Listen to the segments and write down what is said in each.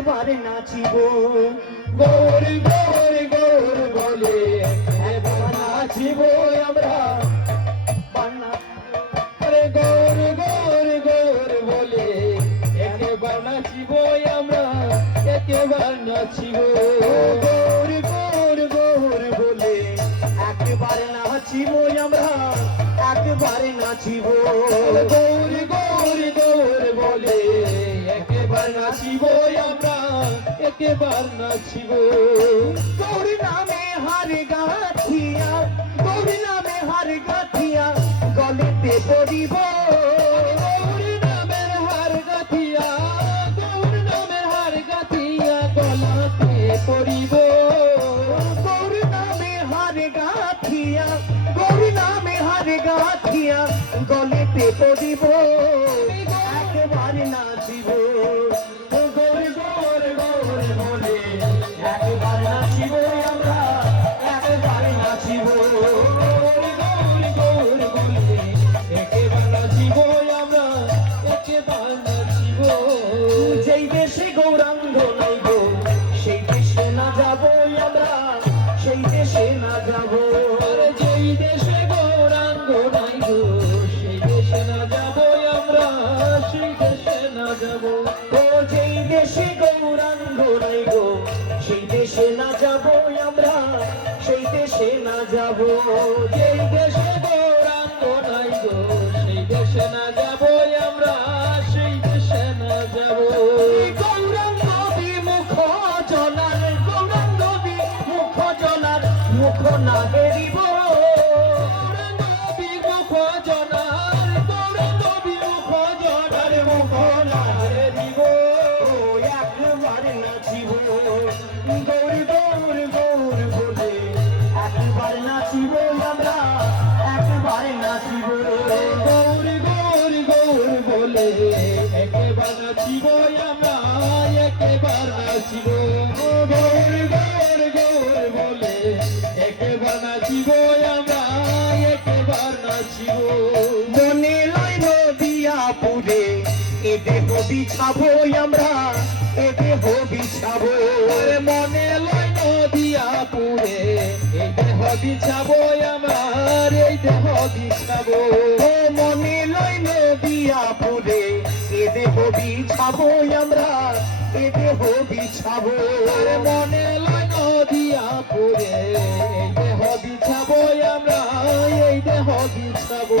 এবার নাচিব। গৌর গৌর গৌর বলে এবার নাচিব আমরা। গৌর গৌর গৌর বলে একেবার নাচিব আমরা। একেবার নাচিব। গৌর গৌর গৌর বলে একবার নাচিব আমরা। একবার নাচিব। গৌর গৌর গৌর বলে একেবার নাচিব একেবার নাচিব। গৌর নামে হার গাথিয়া, গৌর নামে হার গাথিয়া গলেতে পড়িব। পড়িব। গৌর নামে হার গাথিয়া, গৌর নামে হার গাথিয়া গলেতে পড়িব। সেই দেশে না যাব আমরা সেই দেশে না যাব যেই দেশে একেবার নাচিব আমরা একেবার নাচিব। গৌর গৌর গৌর বলে একেবার নাচিব আমরা একেবার নাচিব। মনে লয় নদিয়া পুরে এ দেহ বিছাবো আমরা এ দেহ বিছাবো। মনে লয় নদিয়া পুরে এ দেহ বিছাবো আমার এই দেহ বিছাবো। নদিয়া পুরে এ দেহ বিছাবো আমরা এ দেহ বিছাবো মনে নদিয়া পুরে এই দেহ বিছাবো আমরা এই দেহ বিছাবো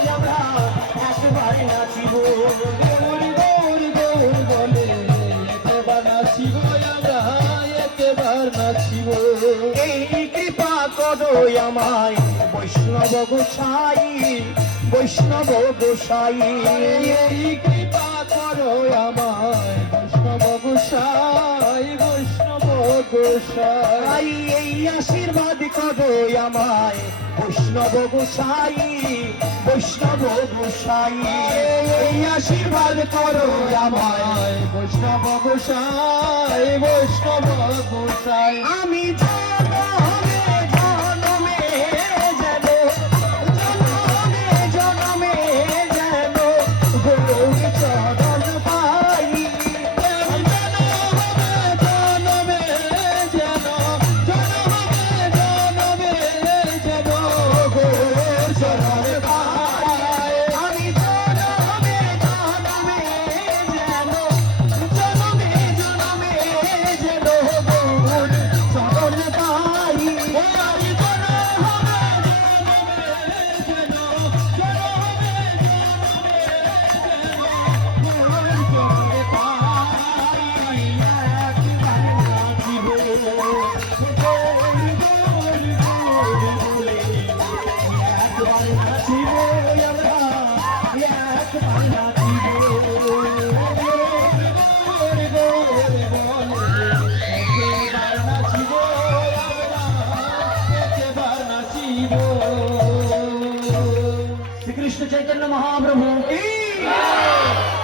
আমায়? বৈষ্ণব গোসাই বৈষ্ণব গোসাই কৃপা করো আমায়। বৈষ্ণব গোসাই বৈষ্ণব গোসাই, এই আশীর্বাদ করো আমায়। বৈষ্ণব গোসাই বৈষ্ণব গোসাই, এই আশীর্বাদ করো আমায়। বৈষ্ণব গোসাই বৈষ্ণব গোসাই। আমি श्रीकृष्ण चैतन्य महाप्रभु की